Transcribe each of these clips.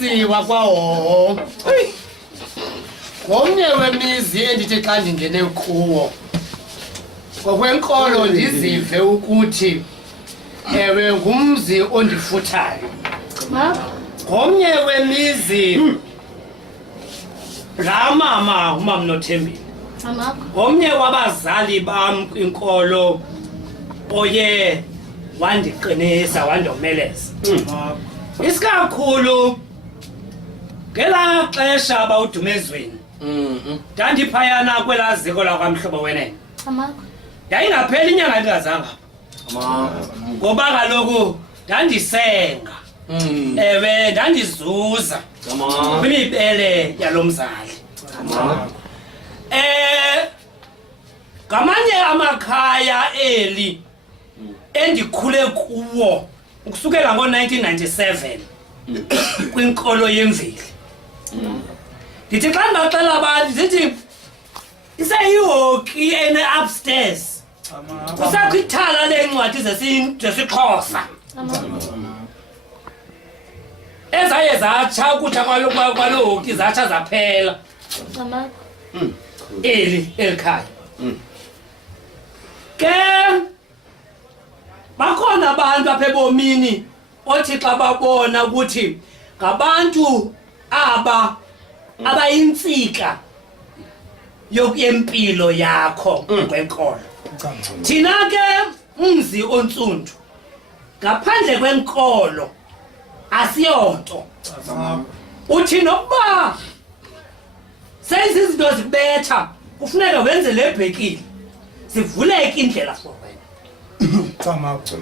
Ngumzi kwaHoho. Ngomnye wemizi endithi xa ndingene kuwo. Ngokwenkolo ndizive ukuthi ewe ngumzi ondifuthayo. Ngomnye wemizi mama uMamnothembile. Ngomnye wabazali bam kwinkolo oye wandiqinisa wandomeleza. Isikakhulu ngelaa xesha bawudumezweni. Ndandiphayana kwelaa ziko lakwaMhlobo wenene. Yayingapheli inyanga ndingazanga. Ngoba kaloku ndandisenga. Ewe ndandizuza kwimibele yalo mzali. Ngamanye amakhaya eli endikhule kuwo ukusukela ngo-1997 kwinkolo yemveli. Ndithi xa ndibaxela abantu ndithi iseyihoki ene-upstairs kusakho ithala leencwadi zesiXhosa ezaye zatsha ukutsha kwaloo hoki zatsha zaphela eli khaya. Ke bakhona abantu apha ebomini othi xa babona ukuthi ngabantu aba abayintsika yempilo yakho kwenkolo. Thina ke umzi ontsundu ngaphandle kwenkolo asiyonto. Uthi nokuba seyizinto zikubetha kufuneka wenze lebhekile sivuleke indlela for wena.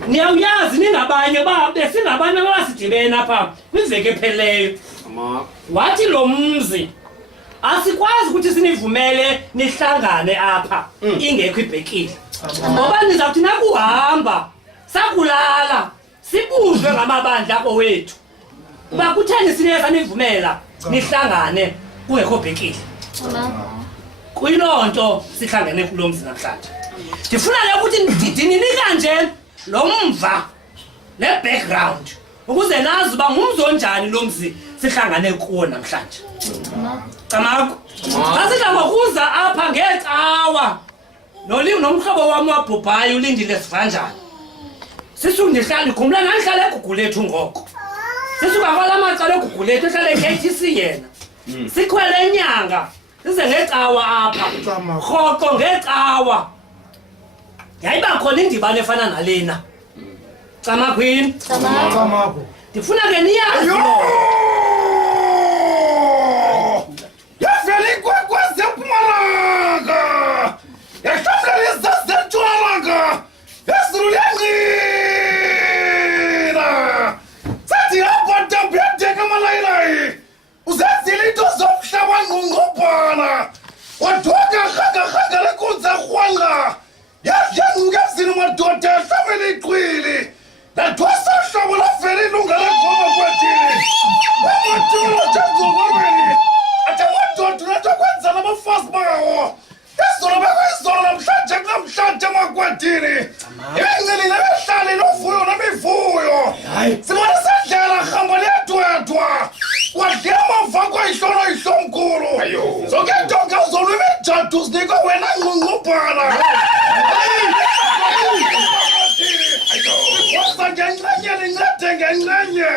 Niyawuyazi ningabanye besingabanye abasidibene apha kwiveki epheleyo. Wathi lo mzi asikwazi ukuthi sinivumele nihlangane apha ingekho ibhekile. Ngoba nizawuthi nakuhamba sakulala sibuzwe ngamabandla kowethu uba kutheni sineke sanivumela nihlangane kungekho bhekile. Kuyiloo nto sihlangene kulo mzi namhlanje. Ndifuna ke ukuthi ndinika nje lo mva ne-background ukuze nazi uba ngumzi onjani lo mzi sihlangane kuwo namhlanje. Camako xa sidla ngokuza apha ngecawa nomhlobo wam wabhubhayo ulindile sivanjani sisuku ndikhumbula nandihlala eGugulethu ngoko sisuka kwala macala eGugulethu ehlala eKTC yena sikhwele enyanga size ngecawa apha rhoqo ngecawa yayiba khona indibano efana nalena. Camakwini ndifuna ke niyazi yavela ikwekwezi eMpumalanga yahlamlela izazentshonalanga ezulu liyancina sathi apha ntombi yadeka amalayilayi uzenzile into zomhlaba ngqongqobhana wadoka rhagarhaga lenkunzi arhwanga yadlancuka emzini madoda yahlamela iqhwili lathwasa hlobo lavela ilunga lengoma kwethini amatulo jazongolweni athi amadoda unathi akwenza nabafazi bawo izolo bekuyizolo namhlanje kunamhlanje emakwethini ibincili nebehlali novuyo nemivuyo sibona sendlela hamba liyadwedwa wadlela amava kwayihlono ihlomkhulu zonke ntonga uzolwa imijadu zinikwe wena ngqungqubhana wasa ngenxenye lincede ngenxenye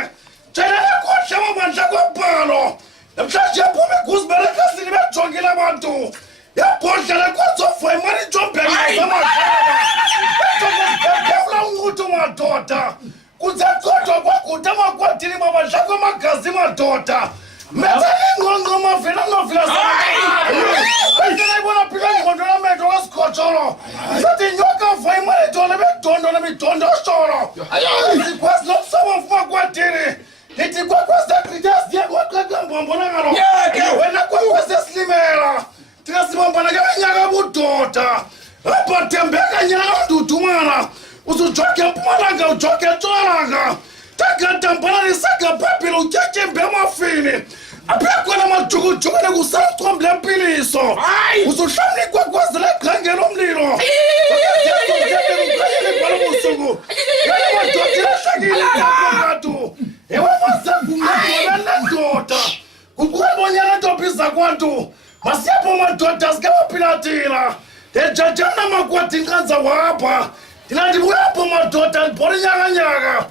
jelela kodla amabandla kwebhalo namhlanje yaphuma iguzibelekazini bejongile abantu yabhodlela kwezovwa imali intshombhenqazamadlala bejongeziphefula uncuthi madoda kuze kodwa kwaguda amakwatini mabandla kwamagazi madoda methele ingqongqo mavela novela ayibona phika ingqondo lamehlo kwesikhotholo sathi nyoka va imali ithole bedondo nemidondo osholo zikwazi nomsobo mfakwatini lithi kwakwezegqithaziye kwaqaqambambonakalo wena kwakwezesilimela tingasibambana kebenyaka budoda abhathembeka nyaka ndudumana uzujoge Mpumalanga ujoge Ntshonalanga tagadambana nisagabhabhile utyekembe emafini aphekona majukujukene kusachombe lempiliso uzuhlamla ikwekwezela eqhangela umlilo usuku madoda ilahlakile ngatu ewe mazengungadola lendoda kwantu. Masiyapho madoda sikabapilatila. Ndejajana makwati nkanza wapha. Ndina ndibuyapho madoda ndibhona nyaka.